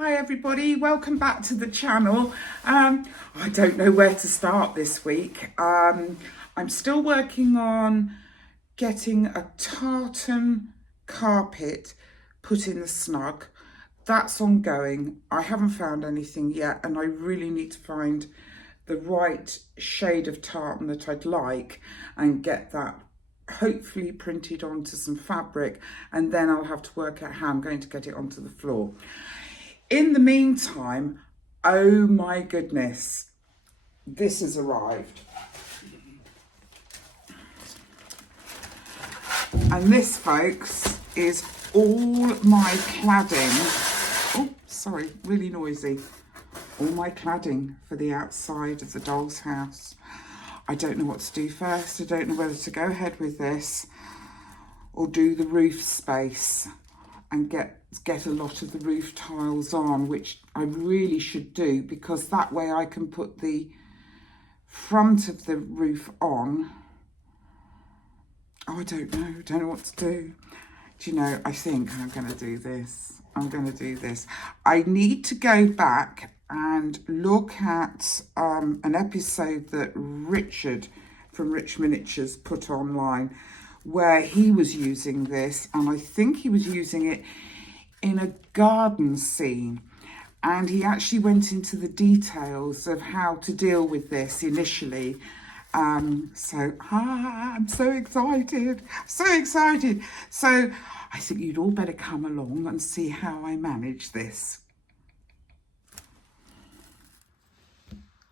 Hi everybody, welcome back to the channel. I don't know where to start this week. I'm still working on getting a tartan carpet put in the snug. That's ongoing. I haven't found anything yet and I really need to find the right shade of tartan that I'd like and get that hopefully printed onto some fabric, and then I'll have to work out how I'm going to get it onto the floor. In the meantime, oh my goodness, this has arrived. And this, folks, is all my cladding. Oh, sorry, really noisy. All my cladding for the outside of the doll's house. I don't know what to do first. I don't know whether to go ahead with this or do the roof space and get a lot of the roof tiles on, which I really should do, because that way I can put the front of the roof on. Oh, I don't know what to do. Do you know, I think I'm going to do this. I need to go back and look at an episode that Richard from Rich Miniatures put online, where he was using this, and I think he was using it in a garden scene, and he actually went into the details of how to deal with this initially. I'm so excited. So I think you'd all better come along and see how I manage this.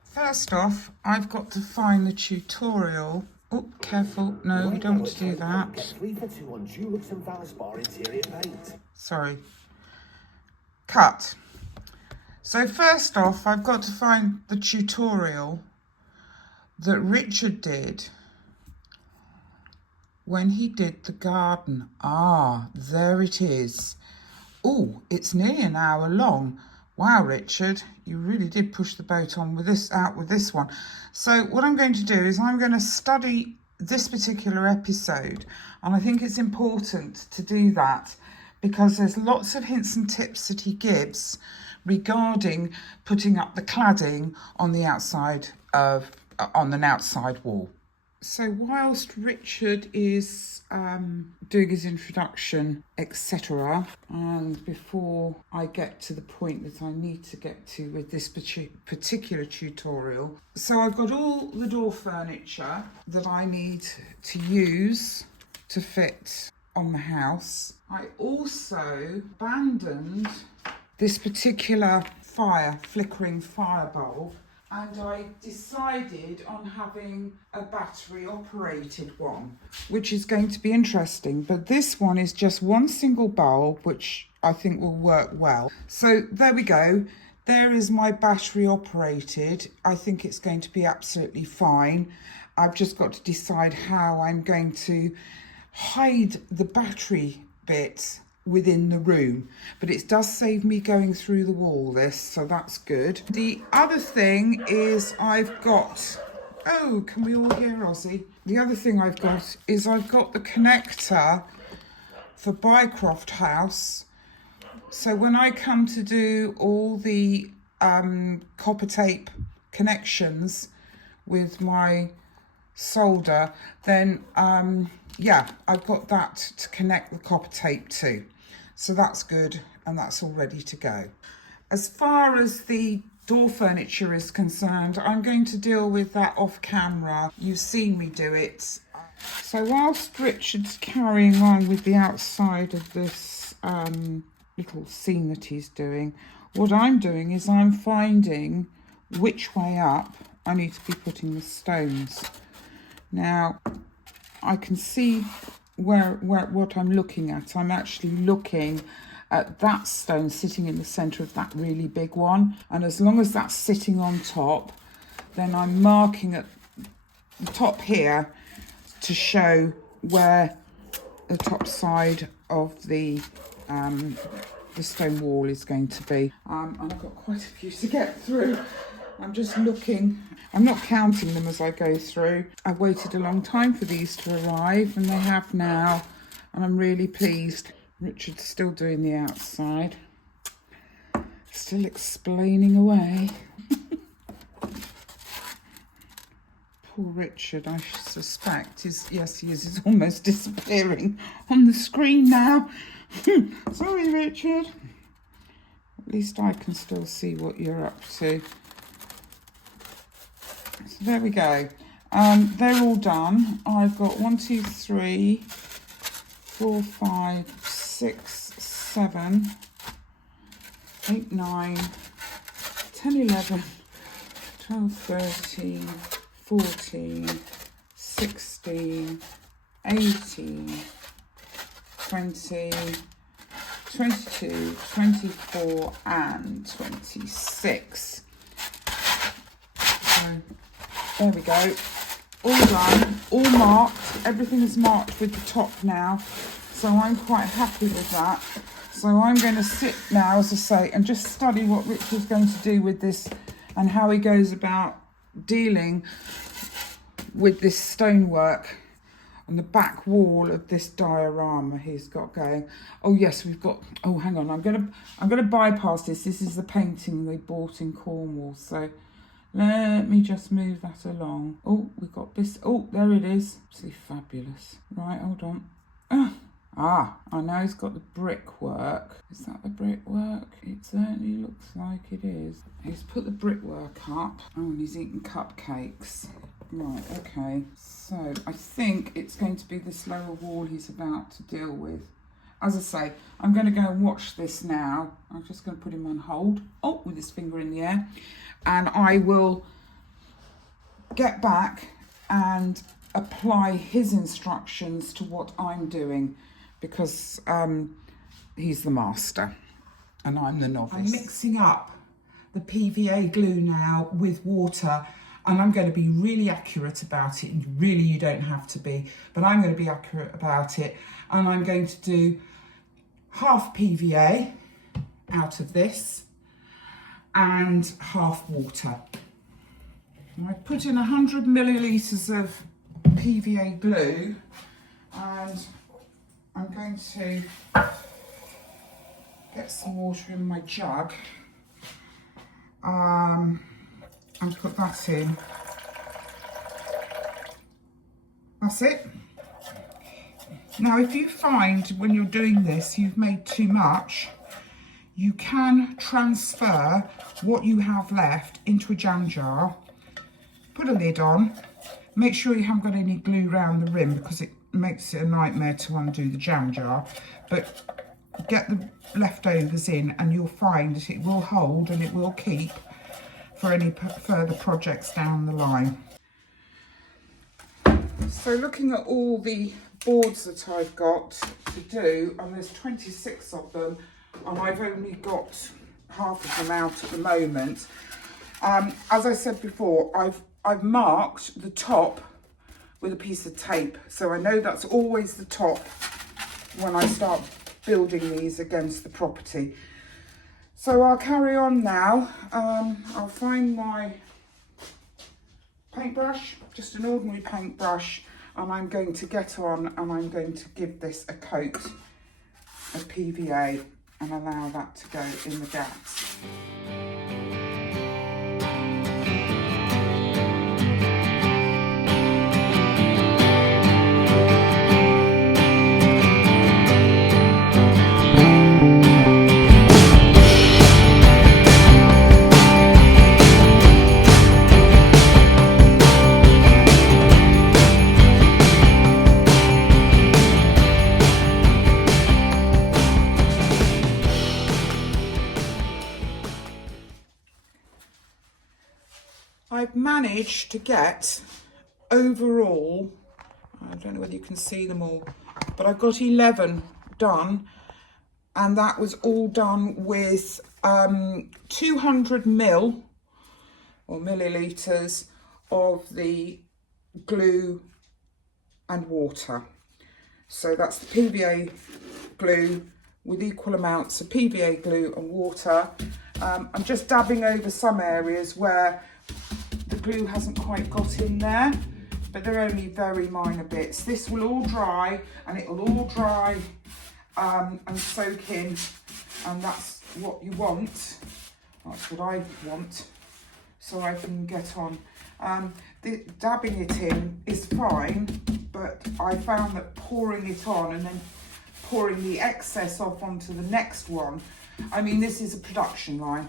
First off, I've got to find the tutorial. Oh, careful. No, we don't want to do that. 3 for 2 on Dulux and Valspar interior paint. Sorry. Cut. So first off, I've got to find the tutorial that Richard did when he did the garden. Ah, there it is. Oh, it's nearly an hour long. Wow, Richard, you really did push the boat on with this one. So what I'm going to do is I'm going to study this particular episode, and I think it's important to do that because there's lots of hints and tips that he gives regarding putting up the cladding on the outside on an outside wall. So whilst Richard is doing his introduction, etc., and before I get to the point that I need to get to with this particular tutorial, so I've got all the door furniture that I need to use to fit on the house. I also abandoned this particular flickering fire bulb, and I decided on having a battery operated one, which is going to be interesting. But this one is just one single bulb, which I think will work well. So there we go. There is my battery operated. I think it's going to be absolutely fine. I've just got to decide how I'm going to hide the battery bit within the room, but it does save me going through the wall, this, so that's good. The other thing is I've got, oh, can we all hear Ozzy? The other thing I've got is I've got the connector for Crossley House, so when I come to do all the copper tape connections with my solder, then yeah, I've got that to connect the copper tape to. So that's good, and that's all ready to go. As far as the door furniture is concerned, I'm going to deal with that off camera. You've seen me do it. So whilst Richard's carrying on with the outside of this little scene that he's doing, what I'm doing is I'm finding which way up I need to be putting the stones. Now, I can see what I'm looking at. I'm actually looking at that stone sitting in the centre of that really big one, and as long as that's sitting on top, then I'm marking at the top here to show where the top side of the stone wall is going to be. And I've got quite a few to get through. I'm just looking. I'm not counting them as I go through. I've waited a long time for these to arrive, and they have now, and I'm really pleased. Richard's still doing the outside. Still explaining away. Poor Richard, I suspect, is, yes, he is, he's almost disappearing on the screen now. Sorry, Richard. At least I can still see what you're up to. So there we go. They're all done. I've got 1, 2, 3, 4, 5, 6, 7, 8, 9, 10, 11, 12, 13, 14, 16, 18, 20, 22, 24 and 26. So there we go. All done, all marked. Everything is marked with the top now. So I'm quite happy with that. So I'm going to sit now, as I say, and just study what Richard's going to do with this and how he goes about dealing with this stonework on the back wall of this diorama he's got going. Oh yes, we've got, oh hang on, I'm gonna bypass this. This is the painting they bought in Cornwall, so let me just move that along. Oh, we've got this, oh there it is. Absolutely fabulous. Right, hold on. Ah, I know he's got the brickwork. Is that the brickwork? It certainly looks like it is. He's put the brickwork up. Oh, and he's eating cupcakes. Right, okay. So I think it's going to be this lower wall he's about to deal with. As I say, I'm going to go and watch this now. I'm just going to put him on hold. Oh, with his finger in the air. And I will get back and apply his instructions to what I'm doing, because he's the master and I'm the novice. I'm mixing up the PVA glue now with water, and I'm going to be really accurate about it. Really, you don't have to be, but I'm going to be accurate about it. And I'm going to do half PVA out of this and half water. And I put in 100 millilitres of PVA glue, and I'm going to get some water in my jug and put that in. That's it. Now, if you find when you're doing this you've made too much, you can transfer what you have left into a jam jar, put a lid on, make sure you haven't got any glue around the rim because it makes it a nightmare to undo the jam jar, but get the leftovers in and you'll find that it will hold and it will keep for any further projects down the line. So looking at all the boards that I've got to do, and there's 26 of them, and I've only got half of them out at the moment. As I said before, I've marked the top with a piece of tape, so I know that's always the top when I start building these against the property. So I'll carry on now. I'll find my paintbrush, just an ordinary paintbrush, and I'm going to get on and I'm going to give this a coat of PVA and allow that to go in the gaps. I've managed to get overall, I don't know whether you can see them all, but I've got 11 done, and that was all done with 200 ml or millilitres of the glue and water. So that's the PVA glue with equal amounts of PVA glue and water. I'm just dabbing over some areas where the glue hasn't quite got in there, but they're only very minor bits. This will all dry, and it will all dry and soak in, and that's what you want That's what I want, so I can get on. Dabbing it in is fine, but I found that pouring it on and then pouring the excess off onto the next one, I mean, this is a production line.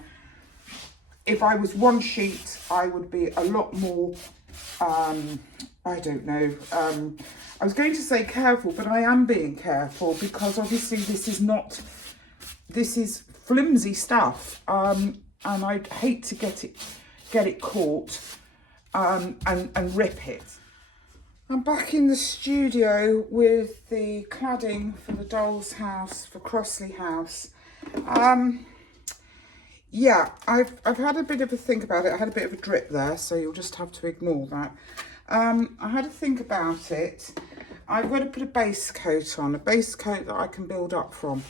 If I was one sheet, I would be a lot more, I don't know, I was going to say careful, but I am being careful because obviously this is flimsy stuff, and I'd hate to get it caught and rip it. I'm back in the studio with the cladding for the doll's house, for Crossley House. Yeah, I've had a bit of a think about it. I had a bit of a drip there, so you'll just have to ignore that. I had to think about it. I've got to put a base coat on, a base coat that I can build up from.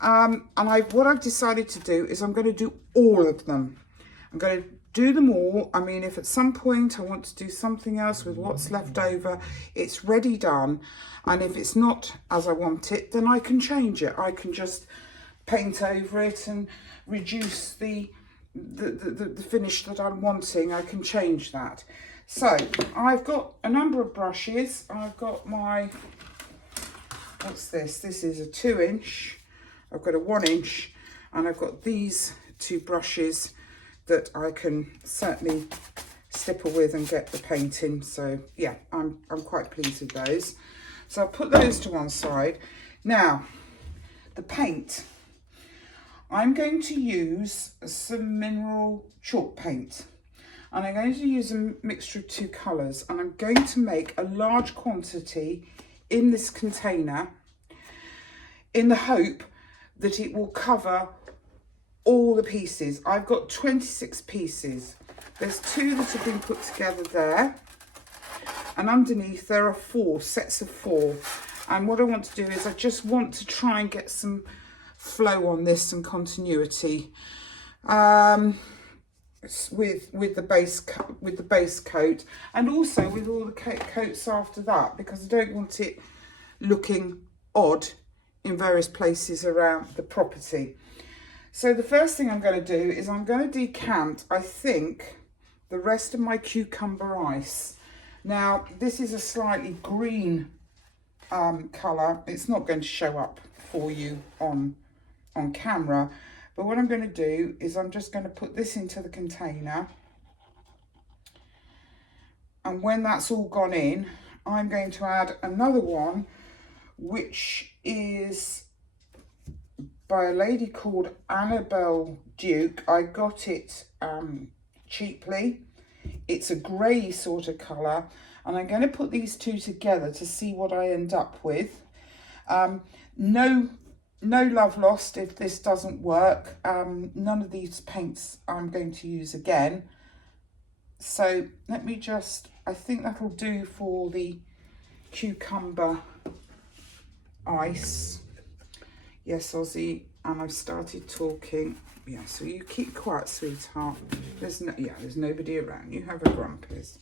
And what I've decided to do is I'm going to do all of them. I'm going to do them all. I mean, if at some point I want to do something else with what's left over, it's ready done. And if it's not as I want it, then I can change it. I can just paint over it and reduce the finish that I'm wanting. I can change that. So I've got a number of brushes. I've got my, what's this? This is a 2-inch. I've got a 1-inch, and I've got these 2 brushes that I can certainly stipple with and get the paint in. So yeah, I'm quite pleased with those. So I'll put those to one side. Now, the paint. I'm going to use some mineral chalk paint, and I'm going to use a mixture of 2 colours, and I'm going to make a large quantity in this container in the hope that it will cover all the pieces. I've got 26 pieces. There's 2 that have been put together there, and underneath there are 4 sets of 4. And what I want to do is I just want to try and get some flow on this and continuity with the base coat, and also with all the coats after that, because I don't want it looking odd in various places around the property. So the first thing I'm going to do is I'm going to decant, I think, the rest of my cucumber ice. Now, this is a slightly green colour. It's not going to show up for you on camera, but what I'm going to do is I'm just going to put this into the container, and when that's all gone in, I'm going to add another one, which is by a lady called Annabelle Duke. I got it cheaply. It's a grey sort of colour, and I'm going to put these 2 together to see what I end up with. No love lost if this doesn't work. None of these paints I'm going to use again. So let me just, I think that'll do for the cucumber ice. Yes, Ozzy, and I've started talking. Yeah, so you keep quiet, sweetheart. There's nobody around. You have a grumpers.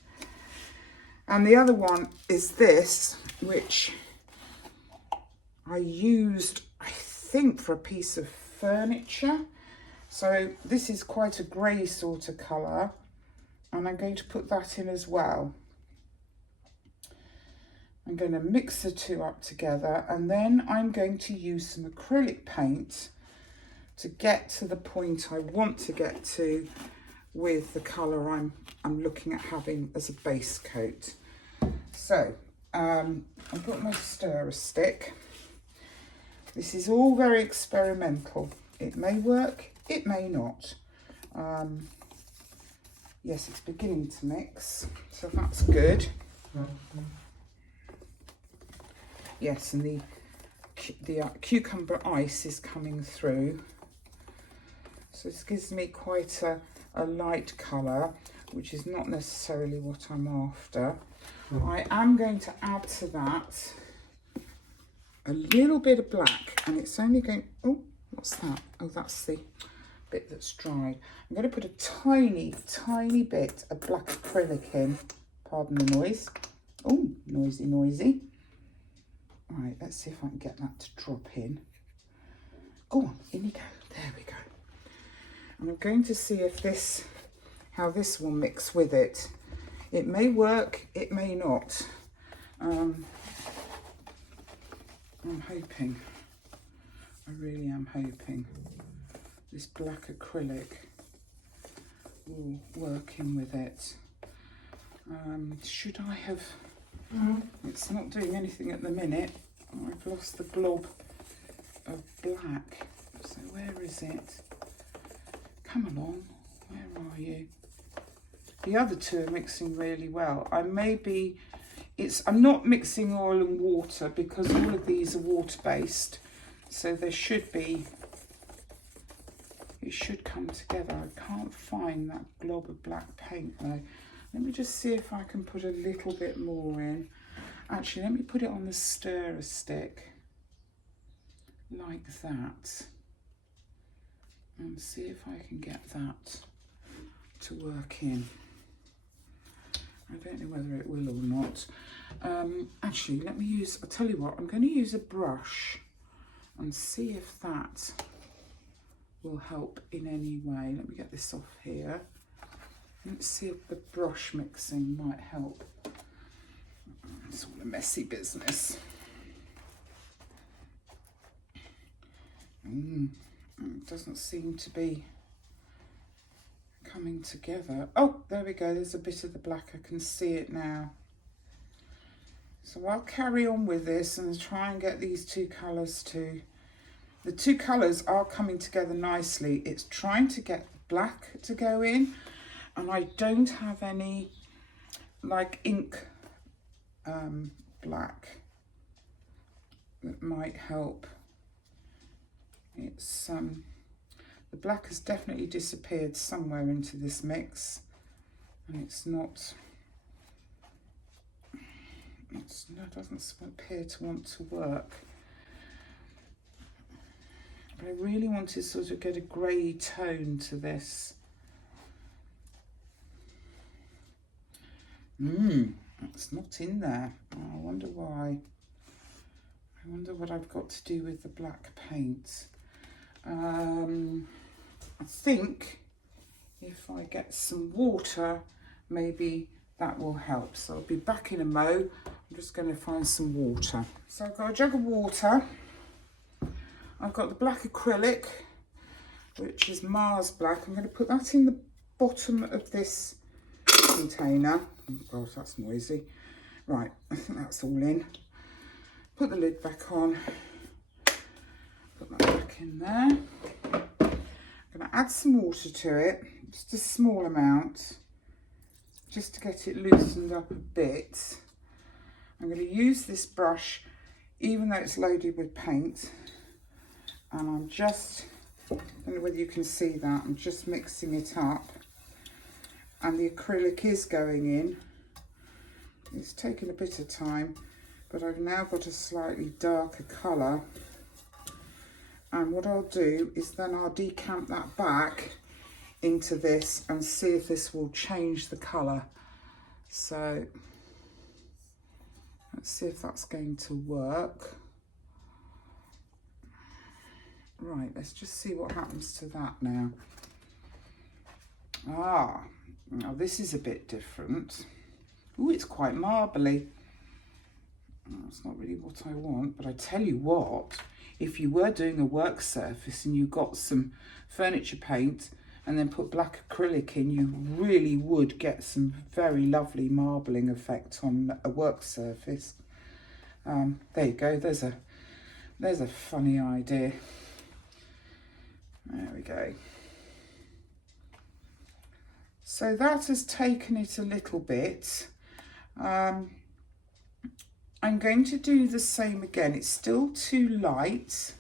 And the other one is this, which I used, I think, for a piece of furniture. So this is quite a grey sort of colour, and I'm going to put that in as well. I'm going to mix the 2 up together, and then I'm going to use some acrylic paint to get to the point I want to get to with the colour I'm looking at having as a base coat. So I've got my stirrer stick. This is all very experimental. It may work, it may not. Yes, it's beginning to mix, so that's good. Yes, and the cucumber ice is coming through. So this gives me quite a light colour, which is not necessarily what I'm after. I am going to add to that a little bit of black, and it's only going, oh, what's that? Oh, that's the bit that's dried. I'm going to put a tiny, tiny bit of black acrylic in. Pardon the noise. Oh, noisy, noisy. Right, let's see if I can get that to drop in. Go on, in you go. There we go. And I'm going to see if how this will mix with it. It may work, it may not. I'm hoping, I really am hoping this black acrylic will work in with it. Should I have, it's not doing anything at the minute. I've lost the glob of black. So where is it? Come along, where are you? The other two are mixing really well. I'm not mixing oil and water because all of these are water-based. So there should be, it should come together. I can't find that glob of black paint though. Let me just see if I can put a little bit more in. Actually, let me put it on the stirrer stick like that and see if I can get that to work in. I don't know whether it will or not. Actually, let me use, I'll tell you what, I'm going to use a brush and see if that will help in any way. Let me get this off here. Let's see if the brush mixing might help. It's all a messy business. It doesn't seem to be coming together. Oh, there we go. There's a bit of the black. I can see it now. So I'll carry on with this and try and get these two colours to... The two colours are coming together nicely. It's trying to get the black to go in. And I don't have any like ink black that might help. It's the black has definitely disappeared somewhere into this mix, and it doesn't appear to want to work. But I really want to sort of get a grey tone to this. It's not in there. Oh, I wonder why. I wonder what I've got to do with the black paint. I think if I get some water, maybe that will help. So I'll be back in a mo. I'm just going to find some water. So I've got a jug of water. I've got the black acrylic, which is Mars black. I'm going to put that in the bottom of this container. Oh gosh, that's noisy. Right, I think that's all in. Put the lid back on. Put that back in there. I'm going to add some water to it, just a small amount, just to get it loosened up a bit. I'm going to use this brush, even though it's loaded with paint, and I'm just, I don't know whether you can see that, I'm just mixing it up. And the acrylic is going in. It's taken a bit of time, but I've now got a slightly darker colour. And what I'll do is then I'll decamp that back into this and see if this will change the colour. So let's see if that's going to work. Right, let's just see what happens to that now. Now this is a bit different. Oh, it's quite marbly. That's not really what I want, but I tell you what, if you were doing a work surface and you got some furniture paint and then put black acrylic in, you really would get some very lovely marbling effect on a work surface. There you go, there's a funny idea. There we go. So that has taken it a little bit. I'm going to do the same again. It's still too light.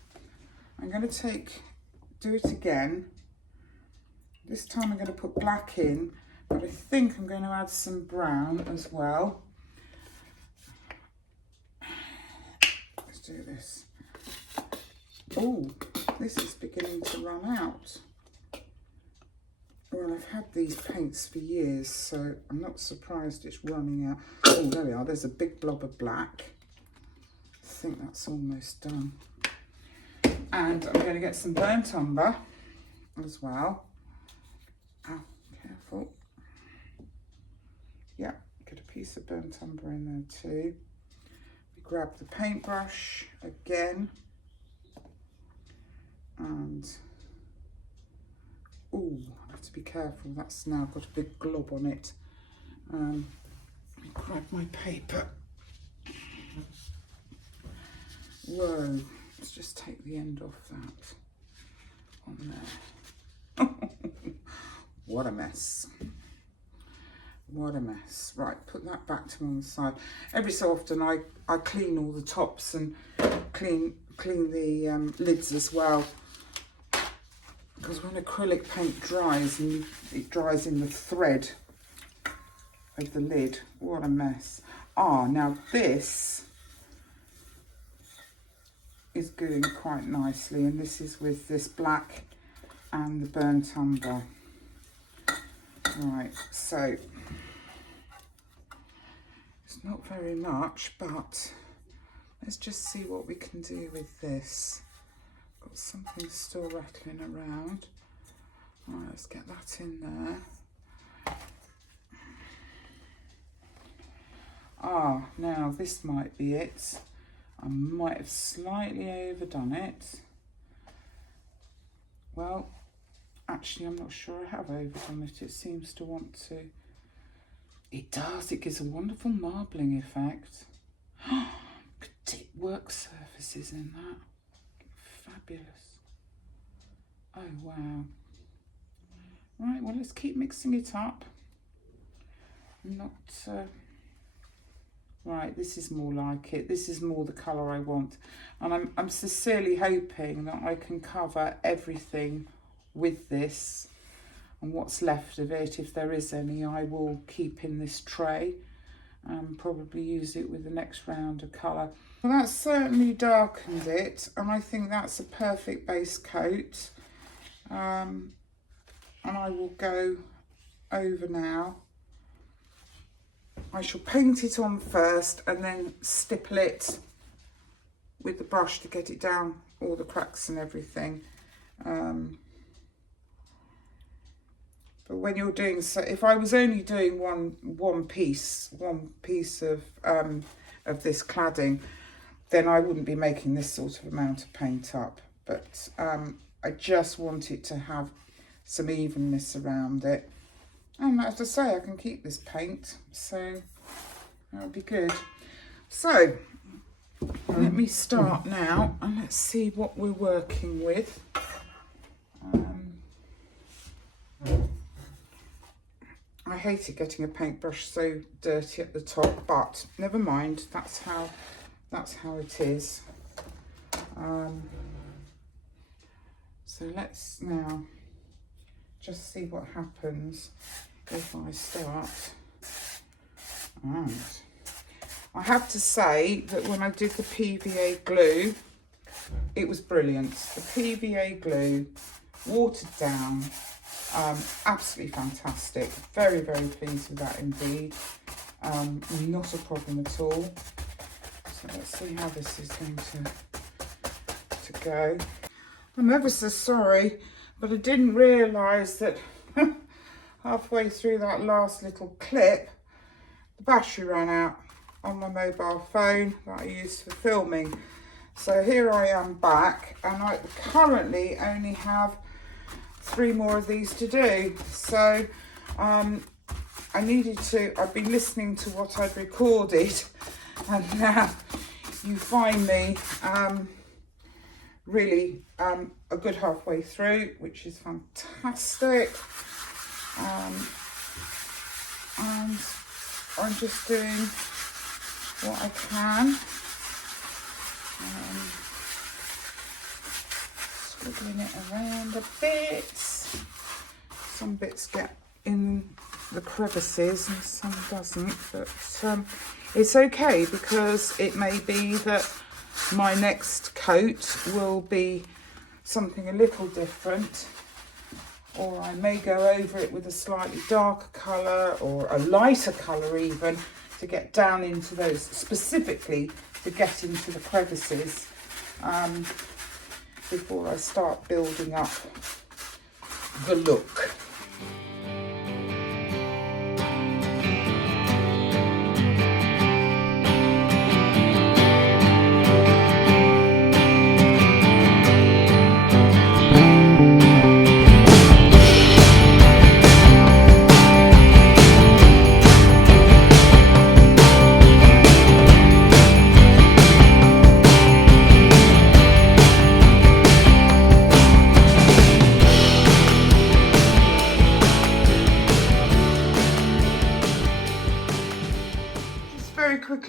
I'm going to do it again. This time I'm going to put black in, but I think I'm going to add some brown as well. Let's do this. Oh, this is beginning to run out. Well, I've had these paints for years, so I'm not surprised it's running out. Oh, there we are. There's a big blob of black. I think that's almost done. And I'm going to get some burnt umber as well. careful. Yeah, get a piece of burnt umber in there too. We grab the paintbrush again, and oh, I have to be careful. That's now got a big glob on it. Let me grab my paper. Whoa, let's just take the end off that on there. What a mess. What a mess. Right, put that back to one side. Every so often I clean all the tops and clean the lids as well. Because when acrylic paint dries, and it dries in the thread of the lid, what a mess. Ah, now this is going quite nicely, and this is with this black and the burnt umber. Right, so it's not very much, but let's just see what we can do with this. Got something still rattling around. All right, let's get that in there. Ah, now this might be it. I might have slightly overdone it. Well, actually, I'm not sure I have overdone it. It seems to want to. It does. It gives a wonderful marbling effect. Could dip work surfaces in that. Fabulous. Oh, wow. Right, well, let's keep mixing it up. Not... Right, this is more like it. This is more the colour I want. And I'm sincerely hoping that I can cover everything with this. And what's left of it, if there is any, I will keep in this tray and probably use it with the next round of colour. Well, that's certainly darkened it, and I think that's a perfect base coat. And I will go over now. I shall paint it on first and then stipple it with the brush to get it down all the cracks and everything. But when you're doing so, if I was only doing one piece of this cladding, then I wouldn't be making this sort of amount of paint up. But I just want it to have some evenness around it. And as I say, I can keep this paint, so that'll be good. So let me start now, and let's see what we're working with. I hated getting a paintbrush so dirty at the top, but never mind. That's how it is. So let's now just see what happens if I start. And I have to say that when I did the PVA glue, it was brilliant. The PVA glue, watered down, absolutely fantastic. Very, very pleased with that indeed. Not a problem at all. So let's see how this is going to go. I'm ever so sorry, but I didn't realise that halfway through that last little clip, the battery ran out on my mobile phone that I used for filming. So here I am back, and I currently only have 3 more of these to do. So I've been listening to what I'd recorded, and now you find me really a good halfway through, which is fantastic. And I'm just doing what I can. Squiggling it around a bit. Some bits get in the crevices and some doesn't, but it's okay, because it may be that my next coat will be something a little different, or I may go over it with a slightly darker colour or a lighter colour even, to get down into those, specifically to get into the crevices before I start building up the look.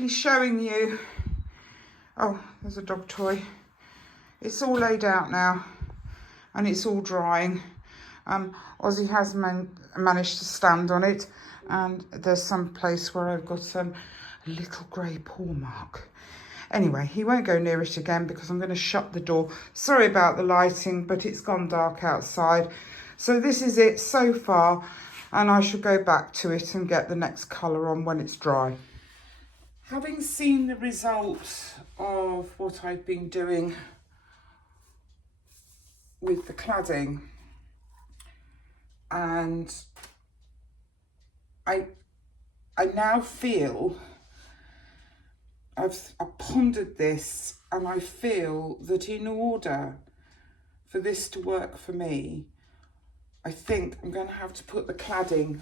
be showing you. Oh, there's a dog toy. It's all laid out now and it's all drying. Ozzy has managed to stand on it, and there's some place where I've got a little grey paw mark. Anyway, he won't go near it again because I'm going to shut the door. Sorry about the lighting, but it's gone dark outside. So this is it so far, and I shall go back to it and get the next colour on when it's dry. Having seen the result of what I've been doing with the cladding, and I now feel I've pondered this, and I feel that in order for this to work for me, I think I'm going to have to put the cladding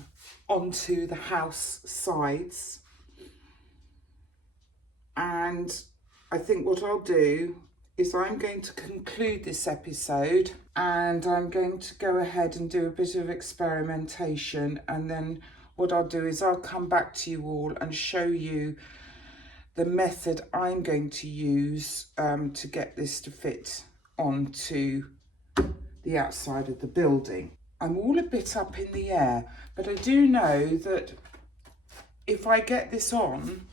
onto the house sides. And I think what I'll do is I'm going to conclude this episode, and I'm going to go ahead and do a bit of experimentation, and then what I'll do is I'll come back to you all and show you the method I'm going to use to get this to fit onto the outside of the building. I'm all a bit up in the air, but I do know that if I get this on,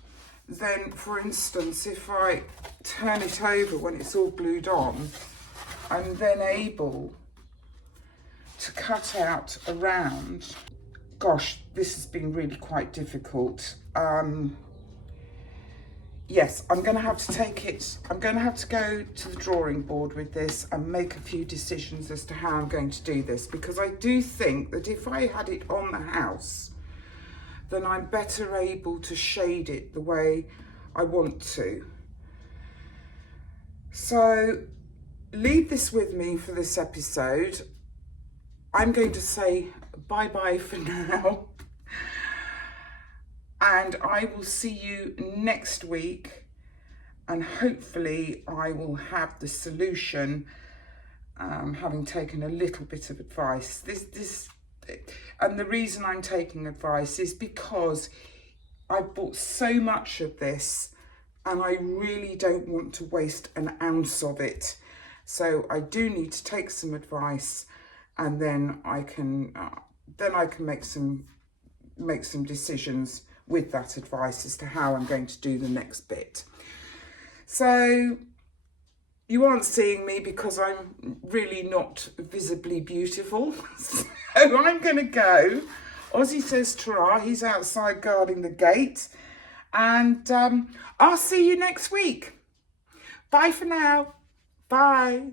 then for instance, if I turn it over when it's all glued on, I'm then able to cut out around. Gosh, this has been really quite difficult. Yes, I'm going to have to take it. I'm going to have to go to the drawing board with this and make a few decisions as to how I'm going to do this, because I do think that if I had it on the house, then I'm better able to shade it the way I want to. So leave this with me for this episode. I'm going to say bye-bye for now. And I will see you next week, and hopefully I will have the solution, having taken a little bit of advice. And the reason I'm taking advice is because I bought so much of this and I really don't want to waste an ounce of it. So I do need to take some advice, and then I can make some decisions with that advice as to how I'm going to do the next bit. So you aren't seeing me because I'm really not visibly beautiful. So I'm going to go. Ozzy says ta-ra. He's outside guarding the gate. And I'll see you next week. Bye for now. Bye.